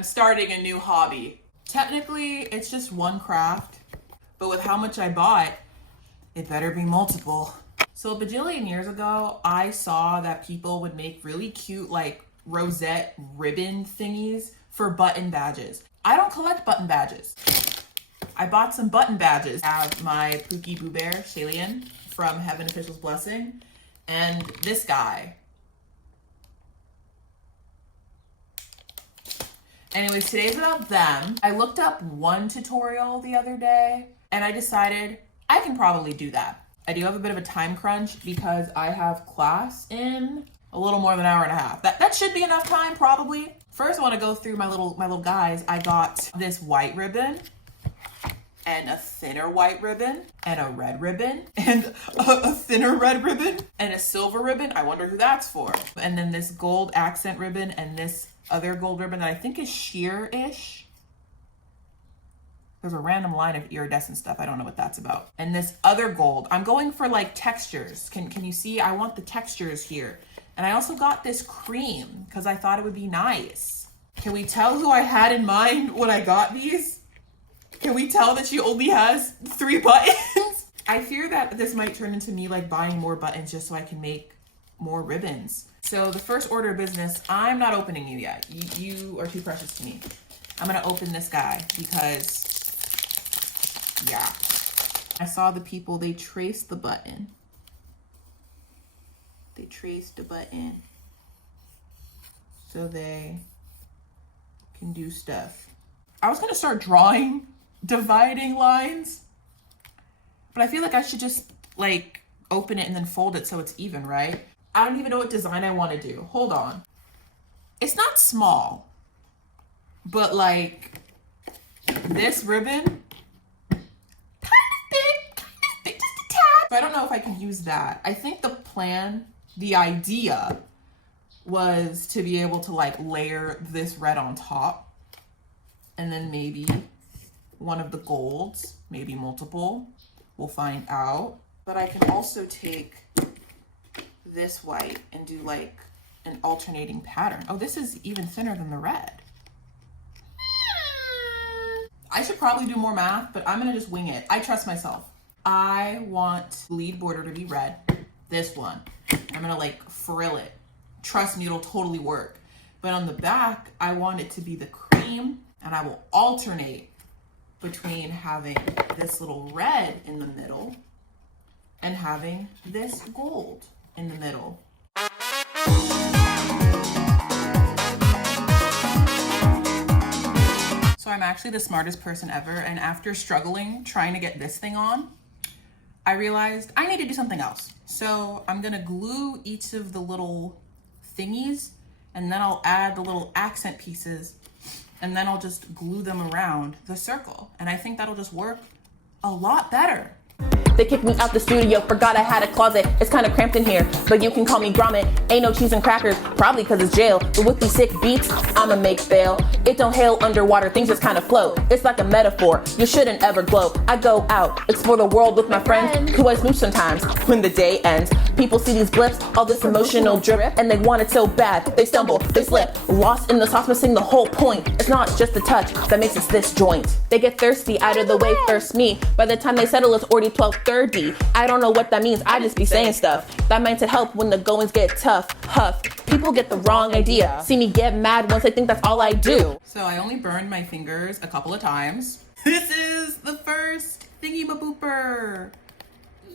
I'm starting a new hobby. Technically, it's just one craft, but with how much I bought, it better be multiple. So a bajillion years ago, I saw that people would make really cute like rosette ribbon thingies for button badges. I don't collect button badges. I bought some button badges. I have my Pookie Boo Bear, Shalian, from Heaven Official's Blessing, and this guy. Anyways, today's about them. I looked up one tutorial the other day and I decided I can probably do that. I do have a bit of a time crunch because I have class in a little more than an hour and a half. That should be enough time, probably. First, I want to go through my little guys. I got this white ribbon and a thinner white ribbon and a red ribbon and a thinner red ribbon and a silver ribbon. I wonder who that's for. And then this gold accent ribbon and this other gold ribbon that I think is sheer-ish. There's a random line of iridescent stuff. I don't know what that's about. And this other gold. I'm going for like textures. Can you see? I want the textures here. And I also got this cream because I thought it would be nice. Can we tell who I had in mind when I got these? Can we tell that she only has 3 buttons? I fear that this might turn into me like buying more buttons just so I can make more ribbons. So the first order of business, I'm not opening you yet. You are too precious to me. I'm gonna open this guy because, yeah. I saw the people, they traced the button. They traced the button so they can do stuff. I was gonna start drawing dividing lines, but I feel like I should just like open it and then fold it so it's even, right? I don't even know what design I want to do. Hold on. It's not small, but like this ribbon, kind of thick, just a tad. So I don't know if I can use that. I think the plan, the idea was to be able to like layer this red on top and then maybe one of the golds, maybe multiple, we'll find out. But I can also take this white and do like an alternating pattern. Oh, this is even thinner than the red. I should probably do more math, but I'm gonna just wing it. I trust myself. I want lead border to be red. This one. I'm gonna like frill it. Trust me, it'll totally work. But on the back, I want it to be the cream, and I will alternate between having this little red in the middle and having this gold in the middle. So I'm actually the smartest person ever, and after struggling trying to get this thing on, I realized I need to do something else. So I'm gonna glue each of the little thingies, and then I'll add the little accent pieces, and then I'll just glue them around the circle. And I think that'll just work a lot better. They kicked me out the studio, forgot I had a closet. It's kinda cramped in here, but you can call me grommet. Ain't no cheese and crackers, probably cause it's jail. But with these sick beats, I'ma make bail. It don't hail underwater, things just kinda float. It's like a metaphor, you shouldn't ever glow. I go out, explore the world with my friends, who I smooch sometimes when the day ends. People see these blips, all this emotional drip, and they want it so bad. They stumble, they slip, lost in the sauce, missing the whole point. It's not just the touch that makes us this joint. They get thirsty, out of the way first me. By the time they settle, it's already 12:30. I don't know what that means, I just be saying stuff. That meant to help when the goings get tough. Huff, people get the wrong idea. See me get mad once they think that's all I do. So I only burned my fingers a couple of times. This is the first thingy-ma-booper.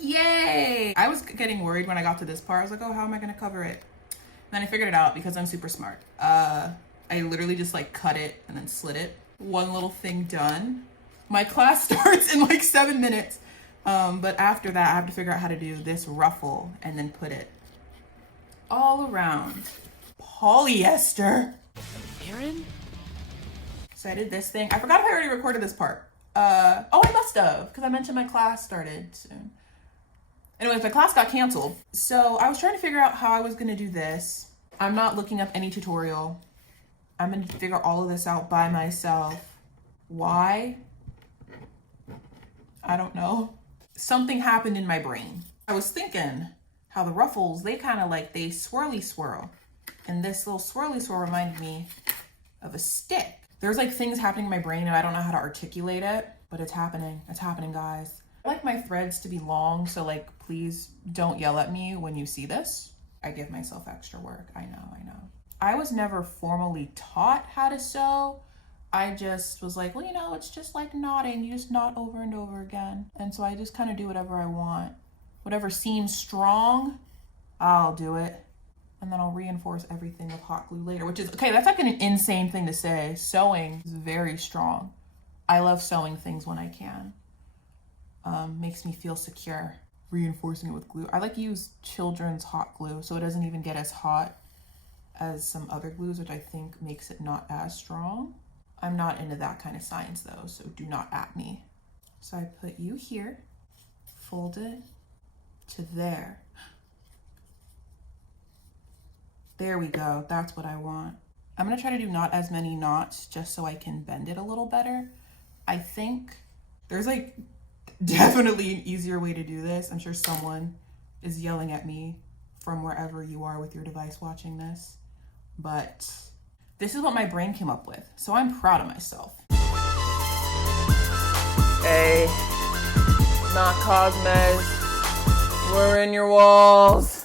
Yay! I was getting worried when I got to this part. I was like, oh, how am I gonna cover it? And then I figured it out because I'm super smart. I literally just like cut it and then slit it. One little thing done. My class starts in like 7 minutes. But after that, I have to figure out how to do this ruffle and then put it all around. Polyester. Aaron? So I did this thing. I forgot if I already recorded this part. Oh, I must have, because I mentioned my class started soon. Anyways, my class got canceled. So I was trying to figure out how I was gonna do this. I'm not looking up any tutorial. I'm gonna figure all of this out by myself. Why? I don't know. Something happened in my brain. I was thinking how the ruffles, they kind of like, they swirly swirl. And this little swirly swirl reminded me of a stick. There's like things happening in my brain and I don't know how to articulate it, but it's happening. It's happening, guys. I like my threads to be long, so like, please don't yell at me when you see this. I give myself extra work. I know. I was never formally taught how to sew. I just was like, well, you know, it's just like knotting. You just knot over and over again. And so I just kind of do whatever I want. Whatever seems strong, I'll do it. And then I'll reinforce everything with hot glue later, which is, okay, that's like an insane thing to say. Sewing is very strong. I love sewing things when I can. Makes me feel secure. Reinforcing it with glue. I like to use children's hot glue so it doesn't even get as hot as some other glues, which I think makes it not as strong. I'm not into that kind of science though, so do not at me. So I put you here, fold it to there. There we go, that's what I want. I'm gonna try to do not as many knots just so I can bend it a little better. I think there's like definitely an easier way to do this. I'm sure someone is yelling at me from wherever you are with your device watching this, but this is what my brain came up with, so I'm proud of myself. Hey, not Cosmes. We're in your walls.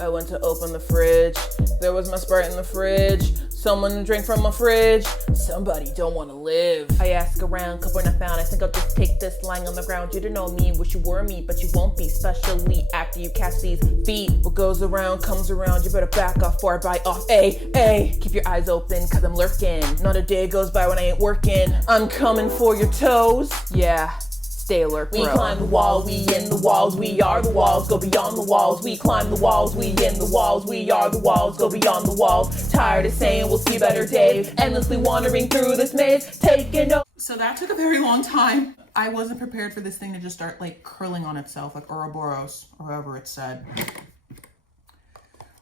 I went to open the fridge. There was my Sprite in the fridge. Someone drank from my fridge. Somebody don't want to live. I ask around, couple I found. I think I'll just take this lying on the ground. You don't know me, wish you were me, but you won't be. Especially after you cast these feet. What goes around comes around. You better back off or I bite off. Ay. Keep your eyes open, cause I'm lurking. Not a day goes by when I ain't working. I'm coming for your toes. Yeah. Stay alert, bro. We climb the wall, we in the walls, we are the walls, go beyond the walls. We climb the walls, we in the walls, we are the walls, go beyond the walls. Tired of saying we'll see a better day, endlessly wandering through this maze, taking over. So that took a very long time. I wasn't prepared for this thing to just start like curling on itself, like Ouroboros, or however it's said.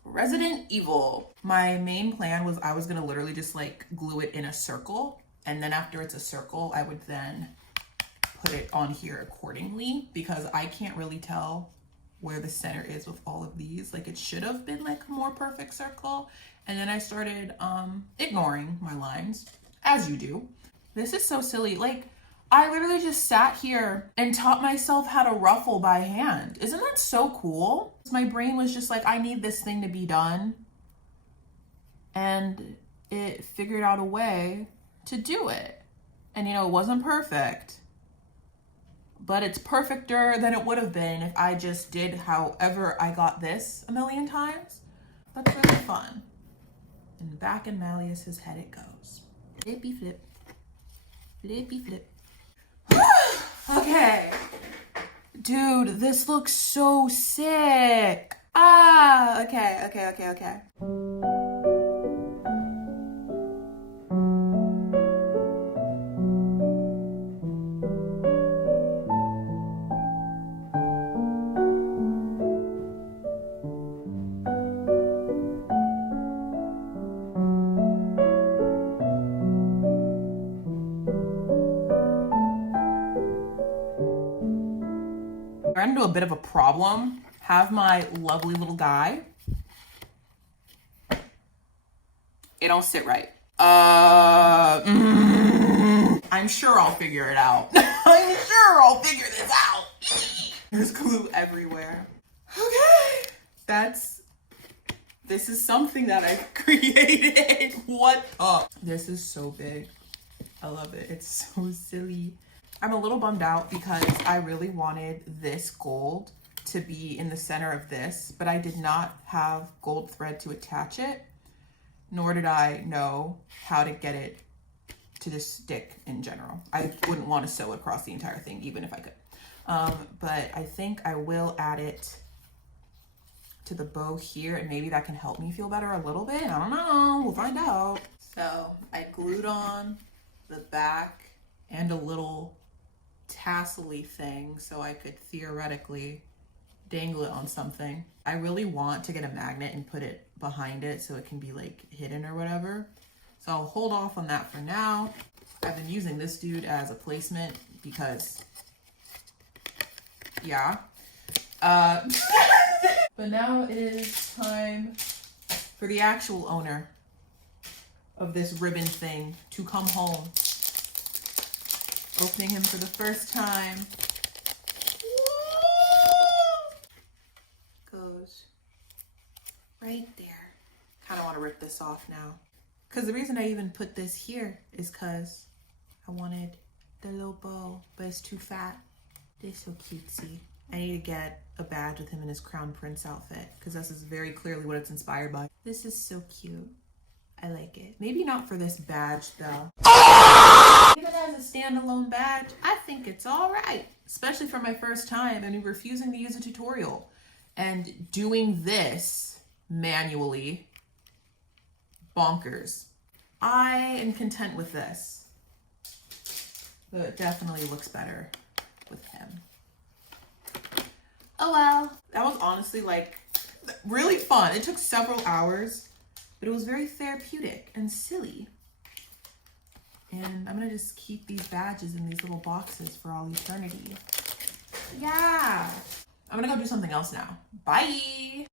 Resident Evil. My main plan was I was gonna literally just like glue it in a circle, and then after it's a circle, I would then put it on here accordingly, because I can't really tell where the center is with all of these. Like, it should have been like a more perfect circle. And then I started ignoring my lines, as you do. This is so silly. Like, I literally just sat here and taught myself how to ruffle by hand. Isn't that so cool? My brain was just like, I need this thing to be done. And it figured out a way to do it. And you know, it wasn't perfect, but it's perfecter than it would have been if I just did however I got this a million times. That's really fun. And back in Malleus's head it goes. Flippy flip. Flippy flip. Okay. Dude, this looks so sick. Okay. I ran into a bit of a problem. Have my lovely little guy. It don't sit right. I'm sure I'll figure it out. I'm sure I'll figure this out. There's glue everywhere. Okay. This is something that I've created. What up? This is so big. I love it. It's so silly. I'm a little bummed out because I really wanted this gold to be in the center of this, but I did not have gold thread to attach it, nor did I know how to get it to just stick in general. I wouldn't want to sew across the entire thing, even if I could. But I think I will add it to the bow here, and maybe that can help me feel better a little bit. I don't know, we'll find out. So I glued on the back and a little tassel-y thing so I could theoretically dangle it on something. I really want to get a magnet and put it behind it so it can be like hidden or whatever. So I'll hold off on that for now. I've been using this dude as a placement because, yeah. But now it is time for the actual owner of this ribbon thing to come home. Opening him for the first time. Goes right there. Kind of want to rip this off now. Because the reason I even put this here is because I wanted the little bow, but it's too fat. They're so cutesy. I need to get a badge with him in his crown prince outfit because this is very clearly what it's inspired by. This is so cute. I like it. Maybe not for this badge though. Even as a standalone badge, I think it's all right. Especially for my first time and refusing to use a tutorial and doing this manually. Bonkers. I am content with this, but it definitely looks better with him. Oh well, that was honestly like really fun. It took several hours, but it was very therapeutic and silly. And I'm gonna just keep these badges in these little boxes for all eternity. Yeah. I'm gonna go do something else now. Bye.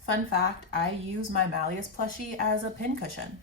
Fun fact, I use my Malleus plushie as a pincushion.